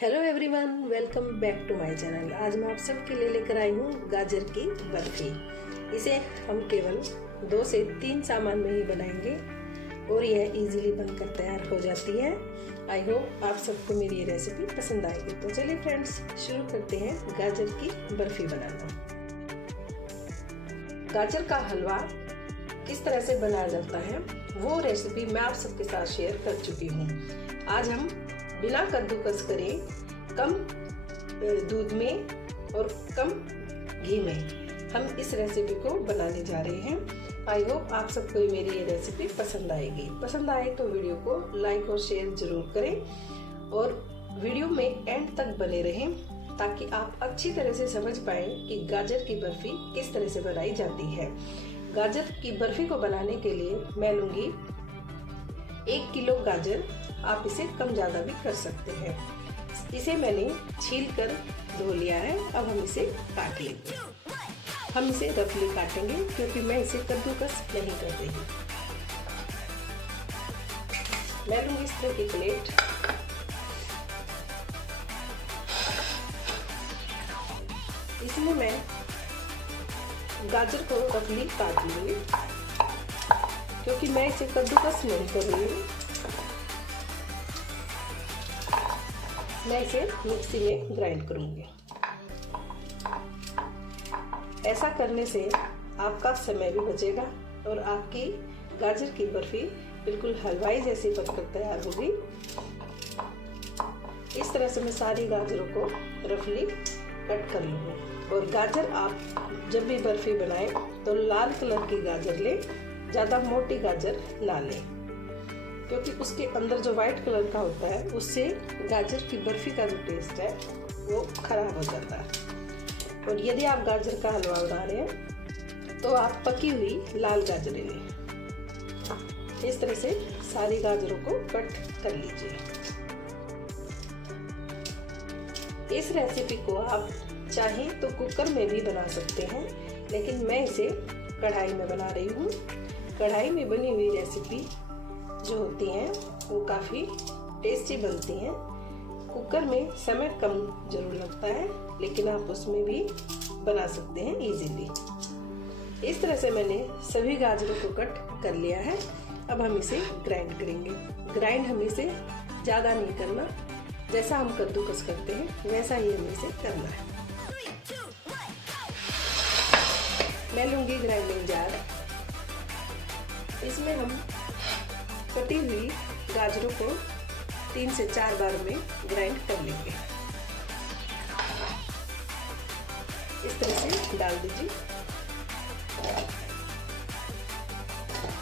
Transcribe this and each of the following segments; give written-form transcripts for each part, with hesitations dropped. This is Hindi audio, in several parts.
Hello everyone, welcome back to my channel. आज मैं आप सबके लिए लेकर आई हूँ गाजर की बर्फी। इसे हम केवल 2 से 3 सामान में ही बनाएंगे और यह इजीली बनकर तैयार हो जाती है। आई होप आप सबको मेरी ये रेसिपी पसंद आएगी। तो चलिए फ्रेंड्स, शुरू करते हैं गाजर की बर्फी बनाना। गाजर का हलवा किस तरह से बनाया जाता है वो रेसिपी मैं आप सबके साथ शेयर कर चुकी हूँ। आज हम बिना कद्दूकस करे कम दूध में और कम घी में हम इस रेसिपी को बनाने जा रहे हैं। आई होप आप सबको मेरी ये रेसिपी पसंद आएगी। पसंद आए तो वीडियो को लाइक और शेयर जरूर करें और वीडियो में एंड तक बने रहें ताकि आप अच्छी तरह से समझ पाएं कि गाजर की बर्फी किस तरह से बनाई जाती है। गाजर की बर्फी को बनाने के लिए मैं लूँगी 1 किलो गाजर। आप इसे कम ज़्यादा भी कर सकते हैं। इसे मैंने छील कर धो लिया है। अब हम इसे काट लेंगे। हम इसे रफली काटेंगे क्योंकि मैं इसे कद्दूकस नहीं कर रही। मैं लूँगी इस तरह की प्लेट। इसमें मैं गाजर को रफली काट लूँगी क्योंकि मैं इसे कद्दूकस नहीं कर रही हूँ। मैं इसे मिक्सी में ग्राइंड करूँगी। ऐसा करने से आपका समय भी बचेगा और आपकी गाजर की बर्फी बिल्कुल हलवाई जैसी बनकर तैयार होगी। इस तरह से मैं सारी गाजरों को रफली कट कर लूँगी। और गाजर आप जब भी बर्फी बनाएं तो लाल कलर की गाजर लें, ज़्यादा मोटी गाजर ना लें क्योंकि उसके अंदर जो व्हाइट कलर का होता है उससे गाजर की बर्फी का जो टेस्ट है वो खराब हो जाता है। और यदि आप गाजर का हलवा बना रहे हैं तो आप पकी हुई लाल गाजरें लें। इस तरह से सारी गाजरों को कट कर लीजिए। इस रेसिपी को आप चाहें तो कुकर में भी बना सकते हैं, लेकिन मैं इसे कढ़ाई में बना रही हूँ। कढ़ाई में बनी हुई रेसिपी जो होती हैं वो काफ़ी टेस्टी बनती हैं। कुकर में समय कम जरूर लगता है, लेकिन आप उसमें भी बना सकते हैं इजीली। इस तरह से मैंने सभी गाजरों को कट कर लिया है। अब हम इसे ग्राइंड करेंगे। ग्राइंड हमें इसे ज़्यादा नहीं करना, जैसा हम कद्दूकस करते हैं वैसा ही हमें इसे करना है। मैं लूँगी ग्राइंडिंग जार। इसमें हम कटी हुई गाजरों को 3 से 4 बार में ग्राइंड कर लेंगे। इस तरह से डाल दीजिए।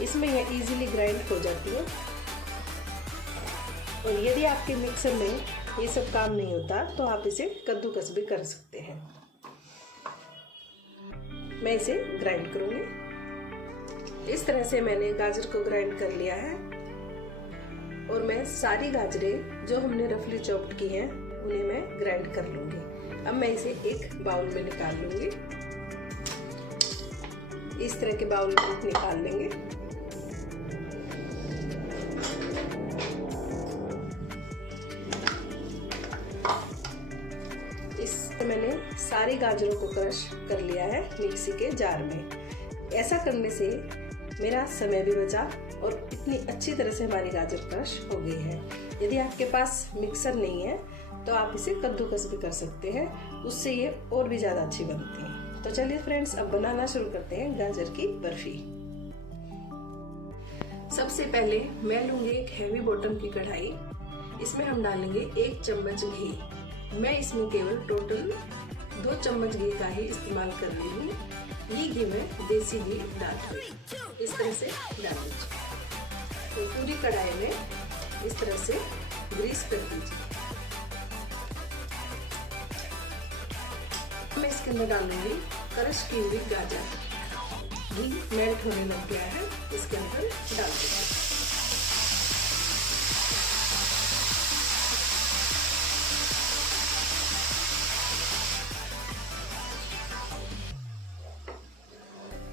इसमें यह इजीली ग्राइंड हो जाती है। और यदि आपके मिक्सर में ये सब काम नहीं होता तो आप इसे कद्दूकस भी कर सकते हैं। मैं इसे ग्राइंड करूँगी। इस तरह से मैंने गाजर को ग्राइंड कर लिया है और मैं सारी गाजरें जो हमने रफली चॉप्ड की हैं उन्हें मैं ग्राइंड कर लूँगी। अब मैं इसे एक बाउल में निकाल लूँगी। इस तरह के बाउल में निकाल लेंगे। इसमें मैंने सारी गाजरों को क्रश कर लिया है मिक्सी के जार में। ऐसा करने से मेरा समय भी बचा और इतनी अच्छी तरह से हमारी गाजर क्रश हो गई है। यदि आपके पास मिक्सर नहीं है तो आप इसे कद्दूकस भी कर सकते हैं, उससे ये और भी ज़्यादा अच्छी बनती है। तो चलिए फ्रेंड्स, अब बनाना शुरू करते हैं गाजर की बर्फी। सबसे पहले मैं लूँगी एक हैवी बॉटम की कढ़ाई। इसमें हम डालेंगे 1 चम्मच घी। मैं इसमें केवल टोटल 2 चम्मच घी का ही इस्तेमाल कर रही हूँ। ये घी में देसी घी डाल रही। इस तरह से डाल दीजिए। तो पूरी कढ़ाई में इस तरह से ग्रीस कर दीजिए। मैं इसके अंदर डालूंगी क्रश की हुई गाजर। घी मेल्ट होने लग गया है, इसके अंदर डाल दीजिए।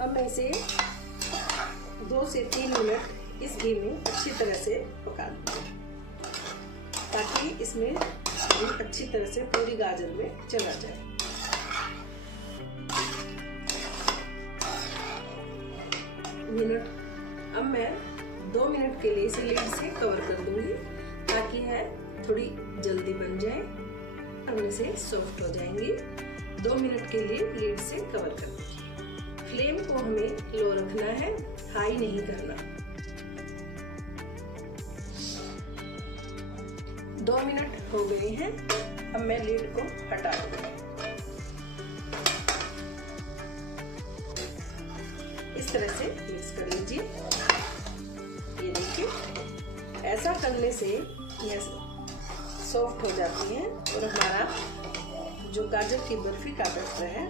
अब मैं इसे 2 से 3 मिनट इस घी में अच्छी तरह से पका लूँगी ताकि इसमें दूध अच्छी तरह से पूरी गाजर में चला जाए। अब मैं 2 मिनट के लिए इसे लीड से कवर कर दूंगी ताकि यह थोड़ी जल्दी बन जाए और से सॉफ्ट हो जाएंगी। 2 मिनट के लिए लीड से कवर कर दीजिए। फ्लेम को हमें लो रखना है, हाई नहीं करना। 2 मिनट हो गए हैं। अब मैं लीड को हटा दूंगी। इस तरह से मिक्स कर लीजिए। ये देखिए, ऐसा करने से यह सॉफ्ट हो जाती है और हमारा जो गाजर की बर्फी का बैटर है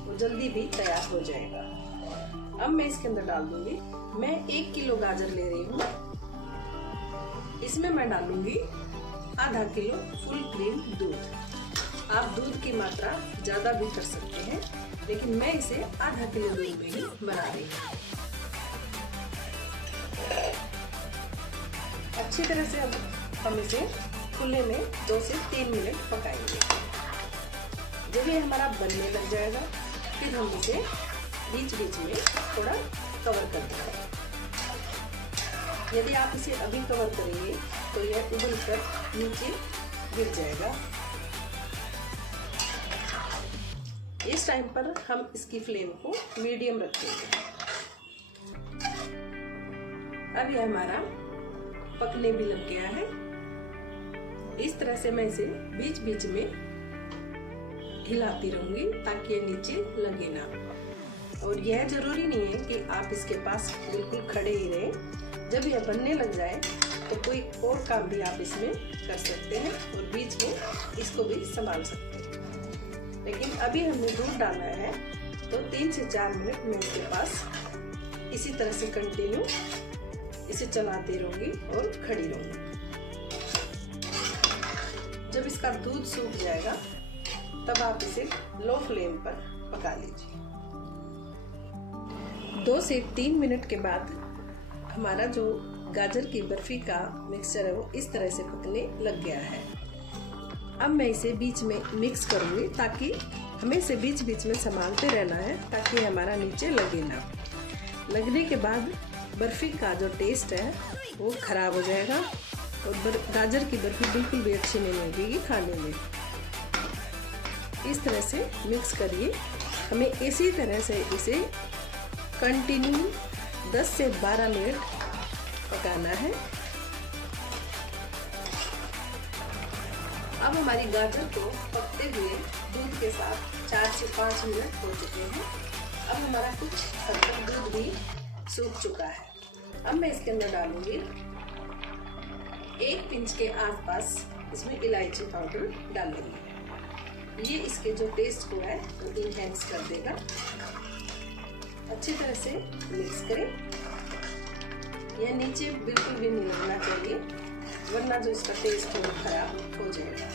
वो जल्दी भी तैयार हो जाएगा। अब मैं इसके अंदर डाल दूंगी। मैं 1 किलो गाजर ले रही हूँ। इसमें मैं डालूंगी आधा किलो फुल क्रीम दूध। आप दूध की मात्रा ज्यादा भी कर सकते हैं, लेकिन मैं इसे आधा किलो दूध में ही बना रही हूँ। अच्छी तरह से अब हम इसे खुले में 2 से 3 मिनट पकाएंगे। जब ये हमारा बनने लग जाएगा, फिर हम इसे बीच बीच में थोड़ा कवर कर देंगे। यदि आप इसे अभी कवर करेंगे तो यह उबल कर नीचे गिर जाएगा। इस टाइम पर हम इसकी फ्लेम को मीडियम रखेंगे। अब यह हमारा पकने भी लग गया है। इस तरह से मैं इसे बीच बीच में हिलाती रहूंगी ताकि ये नीचे लगे ना। और यह जरूरी नहीं है कि आप इसके पास बिल्कुल खड़े ही रहें। जब यह बनने लग जाए तो कोई और काम भी आप इसमें कर सकते हैं और बीच में इसको भी संभाल सकते हैं। लेकिन अभी हमने दूध डाला है तो 3 से 4 मिनट मैं इसके पास इसी तरह से कंटिन्यू इसे चलाती रहूंगी और खड़ी रहूंगी। जब इसका दूध सूख जाएगा तब आप इसे लो फ्लेम पर पका लीजिए। 2 से 3 मिनट के बाद हमारा जो गाजर की बर्फी का मिक्सचर है वो इस तरह से पकने लग गया है। अब मैं इसे बीच में मिक्स करूंगी ताकि हमें इसे बीच बीच में संभालते रहना है ताकि हमारा नीचे लगे ना। लगने के बाद बर्फी का जो टेस्ट है वो खराब हो जाएगा और गाजर की बर्फी बिल्कुल भी अच्छी नहीं लगेगी खाने में। इस तरह से मिक्स करिए। हमें इसी तरह से इसे कंटिन्यू 10 से 12 मिनट पकाना है। अब हमारी गाजर को पकते हुए दूध के साथ 4 से 5 मिनट हो चुके हैं। अब हमारा कुछ हद तक दूध भी सूख चुका है। अब मैं इसके अंदर डालूंगी 1 पिंच के आसपास इसमें इलायची पाउडर डालेंगे। ये इसके जो टेस्ट को है वो इनहेंस कर देगा। अच्छी तरह से मिक्स करें। यह नीचे बिल्कुल भी नहीं लगना चाहिए, वरना जो इसका टेस्ट है वो खराब हो जाएगा।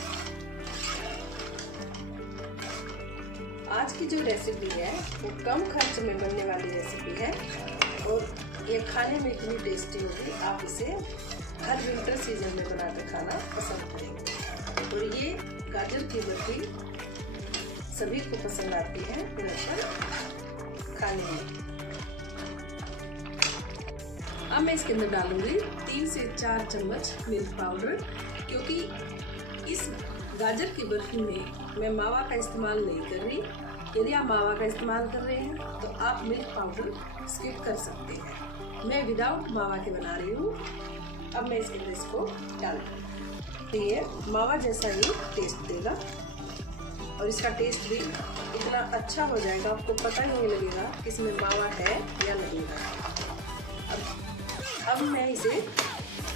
आज की जो रेसिपी है वो कम खर्च में बनने वाली रेसिपी है और ये खाने में इतनी टेस्टी होगी, आप इसे हर विंटर सीजन में बनाकर खाना पसंद करेंगे। और ये गाजर की बर्फी सभी को पसंद आती है घर पर खाने में। अब मैं इसके अंदर डालूंगी 3 से 4 चम्मच मिल्क पाउडर, क्योंकि इस गाजर की बर्फी में मैं मावा का इस्तेमाल नहीं कर रही। यदि आप मावा का इस्तेमाल कर रहे हैं तो आप मिल्क पाउडर स्किप कर सकते हैं। मैं विदाउट मावा के बना रही हूँ। अब मैं इसके अंदर इसको डाल दूँगी तो ये मावा जैसा ही टेस्ट देगा और इसका टेस्ट भी इतना अच्छा हो जाएगा, आपको पता ही नहीं लगेगा कि इसमें मावा है या नहीं है। अब मैं इसे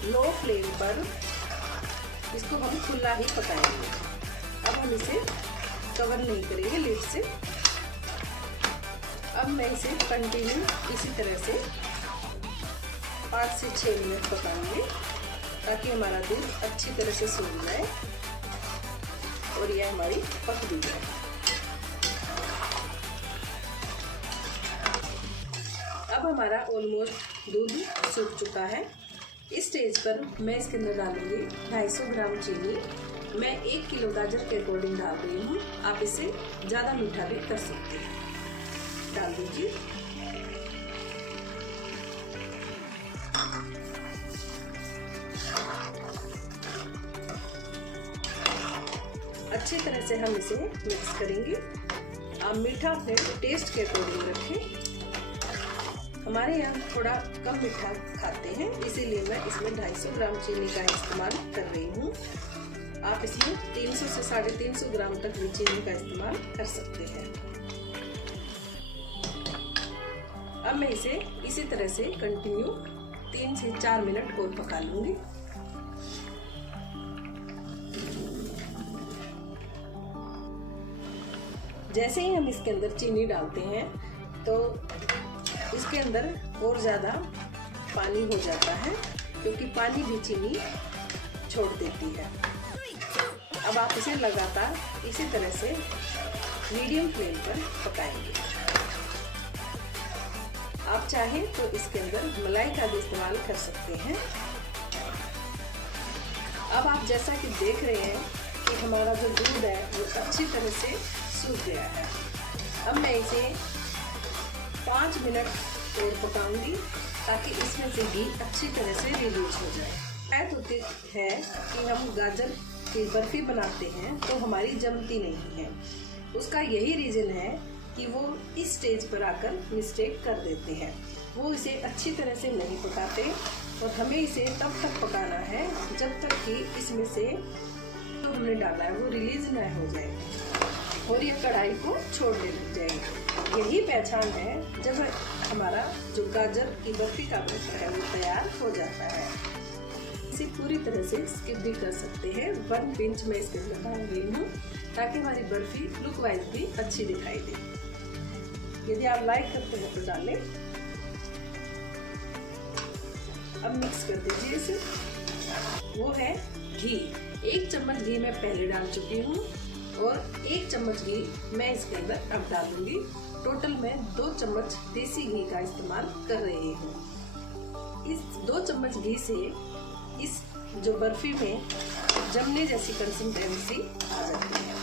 लो फ्लेम पर इसको हम खुला ही पकाएंगे। अब हम इसे कवर नहीं करेंगे लिड से। अब मैं इसे कंटिन्यू इसी तरह से 5 से 6 मिनट पकाएंगे ताकि हमारा दूध अच्छी तरह से सूख जाए और यह हमारी पक भी जाए। अब हमारा ऑलमोस्ट दूध सूख चुका है। इस स्टेज पर मैं इसके अंदर डालूंगी 250 ग्राम चीनी मैं 1 किलो गाजर के अकॉर्डिंग डाल रही हूँ। आप इसे ज़्यादा मीठा भी कर सकते हैं। डाल दीजिए। अच्छी तरह से हम इसे मिक्स करेंगे। आप मीठा अपने टेस्ट के अकॉर्डिंग रखें। हमारे यहाँ थोड़ा कम मीठा खाते हैं, इसीलिए मैं इसमें 250 ग्राम चीनी का इस्तेमाल कर रही हूँ। आप इसमें 300 से 350 ग्राम तक भी चीनी का इस्तेमाल कर सकते हैं। अब मैं इसे इसी तरह से कंटिन्यू 3 से 4 मिनट और पका लूंगी। जैसे ही हम इसके अंदर चीनी डालते हैं तो इसके अंदर और ज़्यादा पानी हो जाता है, क्योंकि पानी भी चीनी छोड़ देती है। अब आप इसे लगातार इसी तरह से मीडियम फ्लेम पर पकाएंगे। आप चाहें तो इसके अंदर मलाई का भी इस्तेमाल कर सकते हैं। अब आप जैसा कि देख रहे हैं कि हमारा जो दूध है वो अच्छी तरह से सूख गया है। अब मैं इसे 5 मिनट और पकाऊंगी ताकि इसमें से घी अच्छी तरह से रिलीज हो जाए। बात होती है कि हम गाजर की बर्फी बनाते हैं तो हमारी जमती नहीं है। उसका यही रीज़न है कि वो इस स्टेज पर आकर मिस्टेक कर देते हैं। वो इसे अच्छी तरह से नहीं पकाते और हमें इसे तब तक पकाना है जब तक कि इसमें से जो हमने डाला है वो रिलीज न हो जाए और ये कढ़ाई को छोड़ने लग जाएगी। यही पहचान है जब हमारा जो गाजर की बर्फी का बैटर है वो तैयार हो जाता है। इसे पूरी तरह से स्किप भी कर सकते हैं। 1 पिंच में इसके अंदर डाल रही हूँ ताकि हमारी बर्फी लुक वाइज भी अच्छी दिखाई दे। यदि आप लाइक करते हैं तो डालें। अब मिक्स कर दीजिए इसे। वो है घी। 1 चम्मच घी मैं पहले डाल चुकी हूँ और 1 चम्मच घी मैं इसके अंदर अब डालूंगी। टोटल मैं 2 चम्मच देसी घी का इस्तेमाल कर रही हूँ। इस 2 चम्मच घी से इस जो बर्फी में जमने जैसी कंसिस्टेंसी आ जाती है।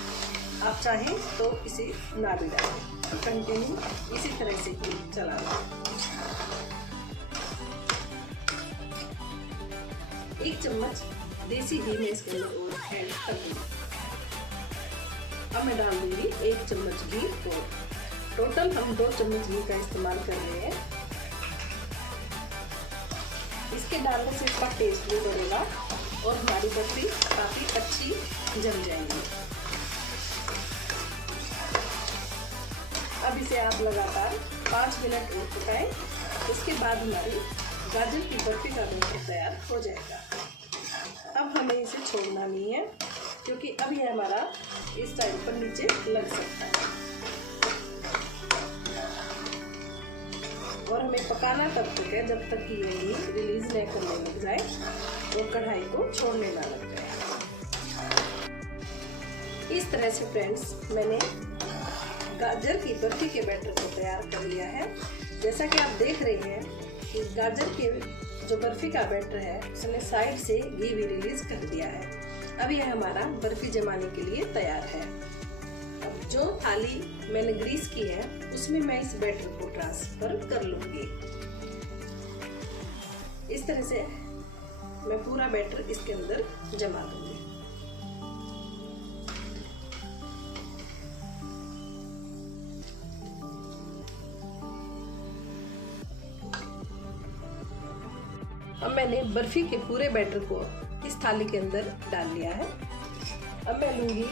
आप चाहें तो इसे ना भी डालें। कंटिन्यू इसी तरह से चलाना। 1 चम्मच देसी घी में इसके अंदर और ऐड कर दूँगी। अब मैं डाल दूंगी 1 चम्मच घी और टोटल हम 2 चम्मच घी का इस्तेमाल कर रहे हैं। इसके डालने से इसका टेस्ट भी बढ़ेगा और हमारी बर्फी काफ़ी अच्छी जम जाएगी। अब इसे आप लगातार 5 मिनट और पकाएं। उसके बाद हमारी गाजर की बर्फी का बैटर तैयार हो जाएगा। अब हमें इसे छोड़ना नहीं है, क्योंकि अब ये हमारा इस टाइम पर नीचे लग सकता है और हमें पकाना तब तक है जब तक कि ये रिलीज न करने लग जाए और कढ़ाई को छोड़ने ना लग जाए। इस तरह से फ्रेंड्स मैंने गाजर की बर्फी के बैटर को तैयार कर लिया है। जैसा कि आप देख रहे हैं कि गाजर के जो बर्फी का बैटर है उसने साइड से घी भी रिलीज कर दिया है। अब यह हमारा बर्फी जमाने के लिए तैयार है। अब जो थाली मैंने ग्रीस की है उसमें मैं इस बैटर को ट्रांसफर कर लूंगी। इस तरह से मैं पूरा बैटर इसके अंदर जमा दूंगी। अब मैंने बर्फी के पूरे बैटर को इस थाली के अंदर डाल लिया है। अब मैं लूँगी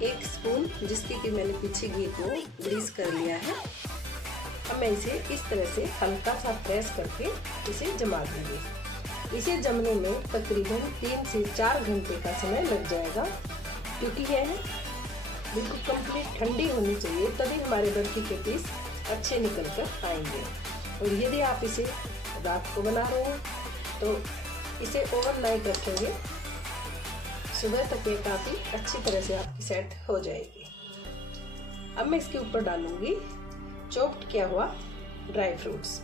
1 स्पून, जिसकी कि मैंने पीछे घी को ग्रीस कर लिया है। अब मैं इसे इस तरह से हल्का सा प्रेस करके इसे जमा दूँगी। इसे जमने में तकरीबन 3 से 4 घंटे का समय लग जाएगा, क्योंकि यह बिल्कुल कंप्लीट ठंडी होनी चाहिए, तभी हमारे बर्फी के पीस अच्छे निकल कर आएंगे। और यदि आप इसे रात को बना रहे हैं तो इसे ओवरनाइट रखेंगे, सुबह तक ये काफ़ी अच्छी तरह से आपकी सेट हो जाएगी। अब मैं इसके ऊपर डालूंगी चॉप्ड किया हुआ ड्राई फ्रूट्स।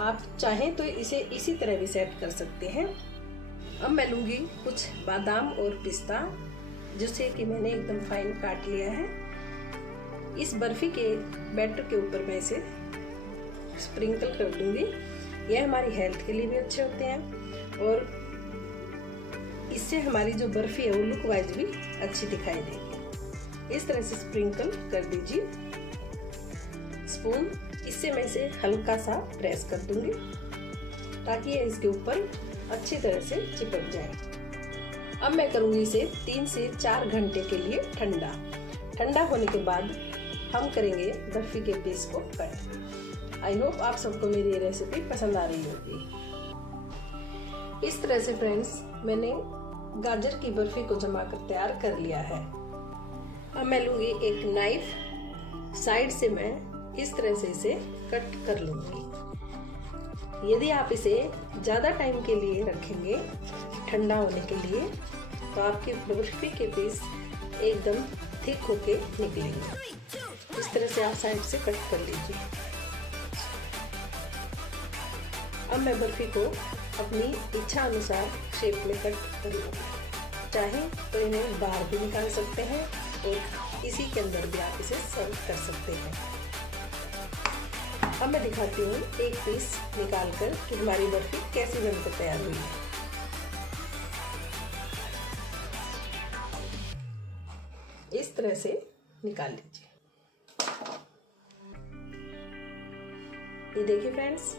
आप चाहें तो इसे इसी तरह भी सेट कर सकते हैं। अब मैं लूँगी कुछ बादाम और पिस्ता जिससे कि मैंने एकदम फाइन काट लिया है। इस बर्फी के बैटर के ऊपर मैं इसे स्प्रिंकल कर दूंगी। यह हमारी हेल्थ के लिए भी अच्छे होते हैं और इससे हमारी जो बर्फी है वो लुक वाइज भी अच्छी दिखाई देगी। इस तरह से स्प्रिंकल कर दीजिए स्पून। इससे मैं इसे हल्का सा प्रेस कर दूंगी ताकि ये इसके ऊपर अच्छी तरह से चिपक जाए। अब मैं करूंगी इसे 3 से 4 घंटे के लिए ठंडा। ठंडा होने के बाद हम करेंगे बर्फी के पीस को कट। आई होप आप सबको मेरी ये रेसिपी पसंद आ रही होगी। इस तरह से फ्रेंड्स मैंने गाजर की बर्फी को जमा कर तैयार कर लिया है। अब मैं लूँगी एक नाइफ, साइड से मैं इस तरह से इसे कट कर लूँगी। यदि आप इसे ज़्यादा टाइम के लिए रखेंगे ठंडा होने के लिए तो आपकी बर्फी के पीस एकदम थिक होके निकलेंगे। इस तरह से आप साइड से कट कर लीजिए। अब मैं बर्फी को अपनी इच्छा अनुसार शेप में कट कर लूँगी। चाहे तो इन्हें बाहर भी निकाल सकते हैं और इसी के अंदर भी आप इसे सर्व कर सकते हैं। अब मैं दिखाती हूँ एक पीस निकाल कर कि हमारी बर्फी कैसी बनकर तैयार हुई है। इस तरह से निकाल लीजिए। ये देखिए फ्रेंड्स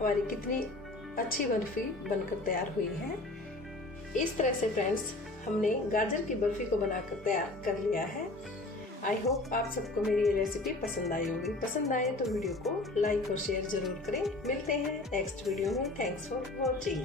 हमारी कितनी अच्छी बर्फी बनकर तैयार हुई है। इस तरह से फ्रेंड्स हमने गाजर की बर्फी को बनाकर तैयार कर लिया है। आई होप आप सबको मेरी ये रेसिपी पसंद आई होगी। पसंद आए तो वीडियो को लाइक और शेयर जरूर करें। मिलते हैं नेक्स्ट वीडियो में। Thanks for watching.